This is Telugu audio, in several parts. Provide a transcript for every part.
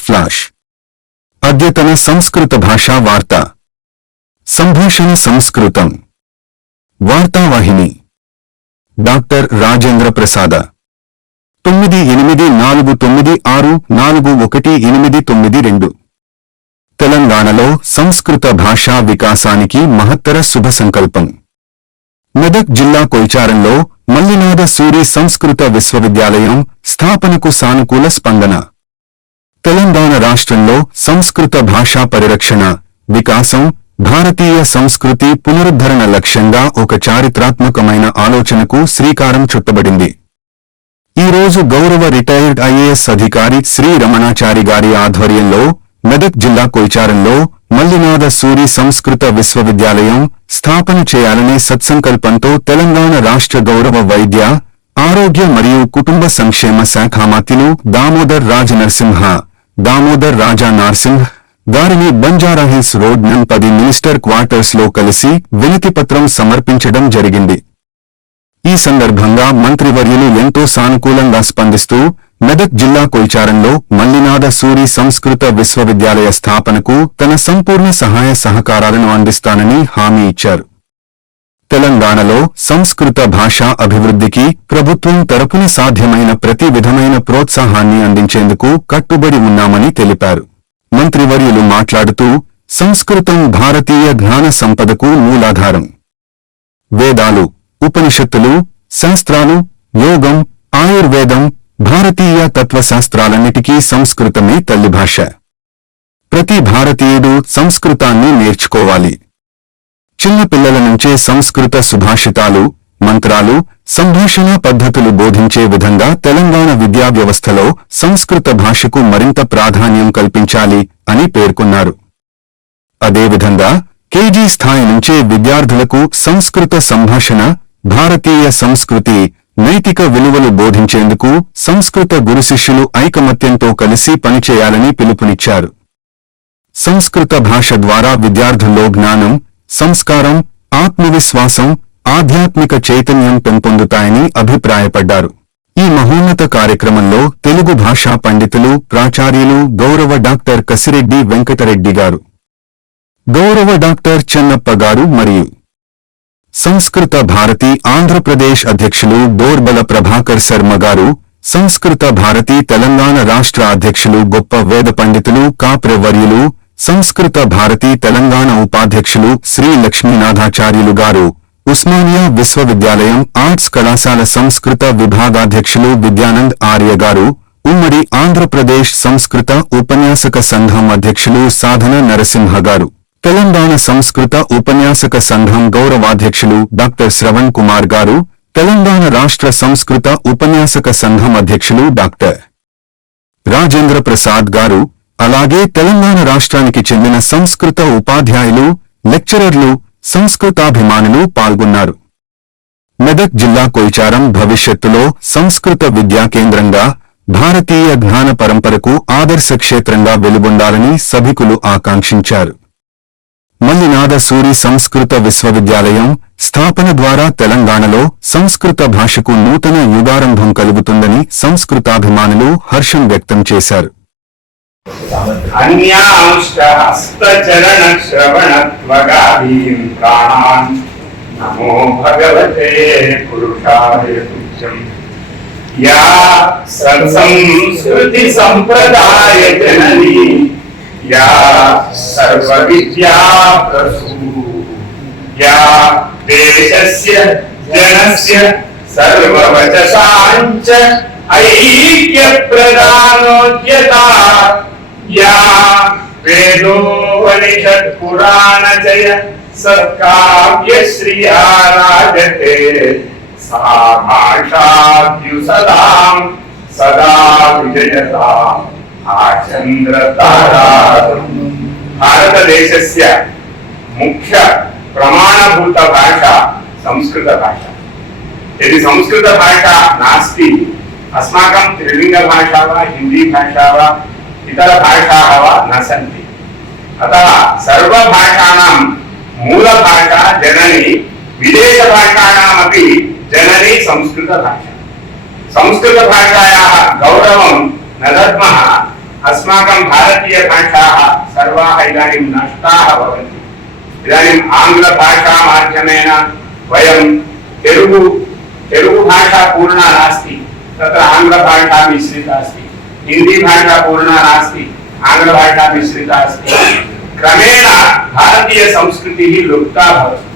फ्लाश अद्यतन संस्कृत भाषा वार्ता संभाषण संस्कृतं वार्तावाहिनी డాక్టర్ రాజేంద్ర ప్రసాద 984964418992 తెలంగాణలో సంస్కృత భాషా వికాసానికి మహత్తర శుభ సంకల్పం. మెదక్ జిల్లా కొయిచారంలో మల్లినాథ సూరి సంస్కృత విశ్వవిద్యాలయం స్థాపనకు సానుకూల స్పందన. తెలంగాణ రాష్ట్రంలో సంస్కృత భాషా పరిరక్షణ, వికాసం, భారతీయ సంస్కృతి పునరుద్ధరణ లక్ష్యంగా ఒక చారిత్రాత్మకమైన ఆలోచనకు శ్రీకారం చుట్టబడింది. ఈరోజు గౌరవ రిటైర్డ్ ఐఏఎస్ అధికారి శ్రీ రమణాచారి గారి ఆధ్వర్యంలో మెదక్ జిల్లా కొయిచారంలో మల్లినాథ సూరి సంస్కృత విశ్వవిద్యాలయం స్థాపన చేయాలనే సత్సంకల్పంతో తెలంగాణ రాష్ట్ర గౌరవ వైద్య, ఆరోగ్య మరియు కుటుంబ సంక్షేమ శాఖామాత్యులు దామోదర్ రాజా నార్సింహ్ గారిని బంజారాహిల్స్ రోడ్ నం 10 మినిస్టర్ క్వార్టర్స్ లో కలిసి వినతిపత్రం సమర్పించడం జరిగింది. ఈ సందర్భంగా మంత్రివర్యులు ఎంతో సానుకూలంగా స్పందిస్తూ మెదక్ జిల్లా కొయిచారంలో మల్లినాథ సూరి సంస్కృత విశ్వవిద్యాలయ స్థాపనకు తన సంపూర్ణ సహాయ సహకారాలను అందిస్తానని హామీ ఇచ్చారు. తెలంగాణలో సంస్కృత భాషా అభివృద్ధికి ప్రభుత్వం తరపున సాధ్యమైన ప్రతి విధమైన ప్రోత్సాహాన్ని అందించేందుకు కట్టుబడి ఉన్నామని తెలిపారు. మంత్రివర్యులు మాట్లాడుతూ సంస్కృతం భారతీయ జ్ఞాన సంపదకు మూలాధారం. వేదాలు, ఉపనిషత్తులు, శాస్త్రాలు, యోగం, ఆయుర్వేదం, భారతీయ తత్వశాస్త్రాలన్నిటికీ సంస్కృతమే తల్లిభాష. ప్రతి భారతీయుడు సంస్కృతాన్ని నేర్చుకోవాలి. చిన్నపిల్లల నుంచే సంస్కృత సుభాషితాలు, మంత్రాలు, సంభాషణా పద్ధతులు బోధించే విధంగా తెలంగాణ విద్యా వ్యవస్థలో సంస్కృత భాషకు మరింత ప్రాధాన్యం కల్పించాలి అని పేర్కొన్నారు. అదేవిధంగా కేజీ స్థాయి నుంచే విద్యార్థులకు సంస్కృత సంభాషణ, భారతీయ సంస్కృతి, నైతిక విలువలు బోధించేందుకు సంస్కృత గురుశిష్యులు ఐకమత్యంతో కలిసి పనిచేయాలని పిలుపునిచ్చారు. సంస్కృత భాష ద్వారా విద్యార్థుల్లో జ్ఞానం, సంస్కారం, ఆత్మవిశ్వాసం, ఆధ్యాత్మిక చైతన్యం పెంపొందుతాయని అభిప్రాయపడ్డారు. ఈ మహోన్నత కార్యక్రమంలో తెలుగు భాషా పండితులు, ప్రాచార్యులు గౌరవ డాక్టర్ కసిరెడ్డి వెంకటరెడ్డి గారు, గౌరవ డాక్టర్ చెన్నప్ప గారు మరియు సంస్కృత భారతి ఆంధ్రప్రదేశ్ అధ్యక్షులు డోర్బల ప్రభాకర్ శర్మ గారు, సంస్కృత భారతి తెలంగాణ రాష్ట్ర అధ్యక్షులు గొప్ప వేద పండితులు కాప్రె వర్యులు, సంస్కృత భారతి తెలంగాణ ఉపాధ్యక్షులు శ్రీ లక్ష్మీనాథాచార్యులు గారు, ఉస్మానియా విశ్వవిద్యాలయం ఆర్ట్స్ కళాశాల సంస్కృత విభాగాధ్యక్షులు విద్యానంద్ ఆర్య గారు, ఉమ్మడి ఆంధ్రప్రదేశ్ సంస్కృత ఉపన్యాసక సంఘం అధ్యక్షులు సాధన నరసింహ గారు, తెలంగాణ సంస్కృత ఉపన్యాసక సంఘం గౌరవాధ్యక్షులు డాక్టర్ శ్రవణ్ కుమార్ గారు, తెలంగాణ రాష్ట్ర సంస్కృత ఉపన్యాసక సంఘం అధ్యక్షులు డాక్టర్ రాజేంద్ర ప్రసాద్ గారు, అలాగే తెలంగాణ రాష్ట్రానికి చెందిన సంస్కృత ఉపాధ్యాయులు, లెక్చరర్లు, సంస్కృతాభిమానులు పాల్గొన్నారు. మెదక్ జిల్లా కొయిచారం భవిష్యత్తులో సంస్కృత విద్యా కేంద్రంగా, భారతీయ జ్ఞాన పరంపరకు ఆదర్శ క్షేత్రంగా వెలుగొందాలని సభికులు ఆకాంక్షించారు. మల్లినాథ సూరి సంస్కృత విశ్వవిద్యాలయం స్థాపన ద్వారా తెలంగాణలో సంస్కృత భాషకు నూతన యుగారంభం కలుగుతుందని సంస్కృతాభిమానులు హర్షం వ్యక్తం చేశారు. నమో భగవతే పురుషాయ తుభ్యం. యా సంస్కృతి సంప్రదాయ జననీ, యా సర్వ విద్యా ప్రసూ, యా దేశస్య జనస్య సర్వవచసాంచ ఐక్య ప్రదానోద్యతా, యా వేదోపనిషత్ పురాణ జయ సత్కావ్య శ్రియా రాజతే, సా భాషాభ్యుసదాం సదా విజయతాం ఆచంద్రతారాతం. భారతదేశస్య ముఖ్య ప్రమాణభూత భాష సంస్కృత భాష. यदि संस्कृत भाषा नास्ति, अस्माकं त्रिलिंग भाषा वा हिंदी भाषा वा इतर भाषाः वा न सन्ति. अतः सर्वभाषाणां मूलभाषा जननी, विदेशभाषाणामपि जननी संस्कृत भाषा. संस्कृत भाषायाः गौरवं न दद्मः अस्माकं भारतीयभाषाः सर्वाः इदानीं नष्टाः भवन्ति। इदानीम् आङ्ग्लभाषामाध्यमेन वयं तेलुगुभाषा पूर्णा नास्ति, तत्र आङ्ग्लभाषा मिश्रिता अस्ति, हिन्दीभाषा पूर्णा नास्ति, आङ्ग्लभाषा मिश्रिता अस्ति। क्रमेण भारतीयसंस्कृतिः लुप्ता भवति।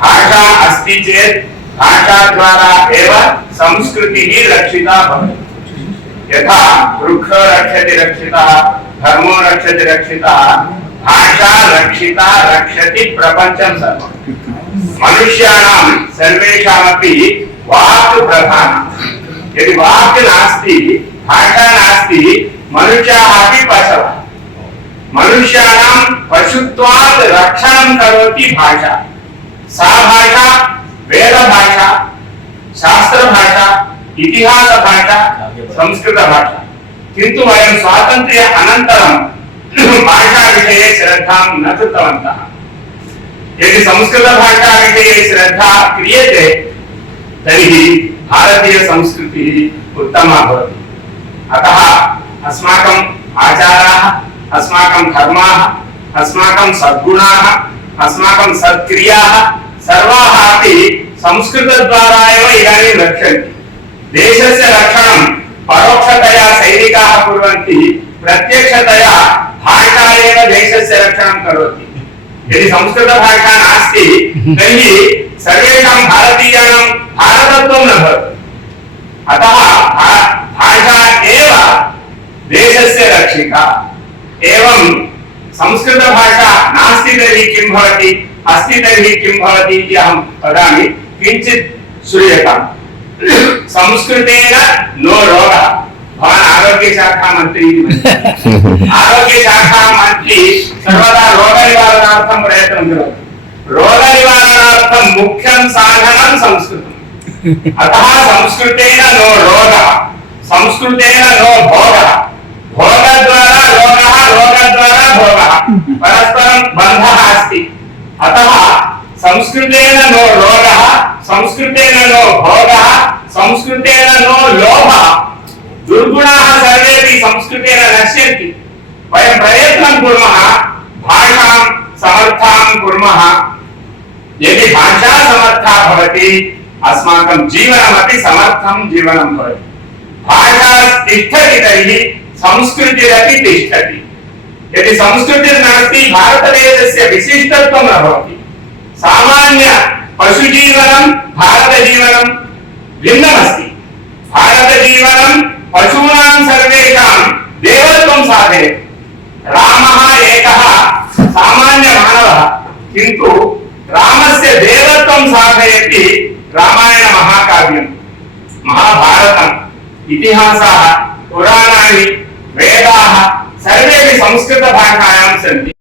भाषा अस्ति चेत् भाषाद्वारा एव संस्कृतिः रक्षिता भवति। यथा वृक्षो रक्षति रक्षितः, धर्मो रक्षति रक्षितः, भाषा रक्षिता रक्षति प्रपञ्चं सर्वम्। मनुष्याणां सर्वेषामपि वाक् प्रधानम्। यदि वाक् नास्ति, भाषा नास्ति, मनुष्याः अपि पशवः। मनुष्याणां पशुत्वात् रक्षणं करोति भाषा। सा भाषा वेदभाषा, शास्त्रभाषा, इतिहासभाषा, संस्कृतभाषा। किन्तु वयं स्वातन्त्र्य अनन्तरं भाषाविषये श्रद्धां न कृतवन्तः। यदि संस्कृतभाषाविषये श्रद्धा क्रियते तर्हि भारतीयसंस्कृतिः उत्तमा भवति। अतः अस्माकम् आचाराः, अस्माकं धर्माः, अस्माकं सद्गुणाः, अस्माकं सत्क्रियाः सर्वाः अपि संस्कृतद्वारा एव इदानीं रक्षन्ति। देशस्य रक्षणं परोक्षतया सैनिकाः कुर्वन्ति, प्रत्यक्षतया भाषा एव देशस्य रक्षणं करोति। यदि संस्कृतभाषा नास्ति तर्हि सर्वेषां भारतीयानां भारतत्वं न भवति। अतः भाषा एव देशस्य रक्षिका। एवं संस्कृतभाषा नास्ति तर्हि किं भवति, अस्ति तर्हि किं भवति इति अहं वदामि। किञ्चित् श्रूयताम्। संस्कृतेन नो रोगः। भवान् आरोग्यशाखामन्त्री, आरोग्यशाखामन्त्री सर्वदा रोगनिवारणार्थं प्रयत्नं करोति। रोगनिवारणार्थं मुख्यं साधनं संस्कृतम्। अतः संस्कृतेन नो रोगः, संस्कृतेन नो भोगः। भोगद्वारा रोगः, रोगद्वारा भोगः, परस्परं बन्धः अस्ति। अतः संस्कृतेन नो रोगः, संस्कृतेन नो भोगः, संस्कृतेन नो लोभः। दुर्गुणाः सर्वेपि संस्कृतेन नश्यन्ति। वयं प्रयत्नं कुर्मः, भाषां समर्थां कुर्मः। यदि भाषा समर्था भवति, अस्माकं जीवनमपि समर्थं जीवनं भवति। भाषा तिष्ठति तर्हि संस्कृतिरपि तिष्ठति। यदि संस्कृतिर्नास्ति, भारतदेशस्य विशिष्टत्वं न भवति। सामान्य पशुजीवनं भारतजीवनं भिन्नमस्ति। भारतजीवनं पशूनां सर्वेषां देवत्वं साधयति। रामः एकः सामान्यमानवः, किन्तु रामस्य देवत्वं साधयति रामायणमहाकाव्यं, महाभारतम्, इतिहासाः, पुराणानि, वेदाः सर्वेपि संस्कृतभाषायां सन्ति।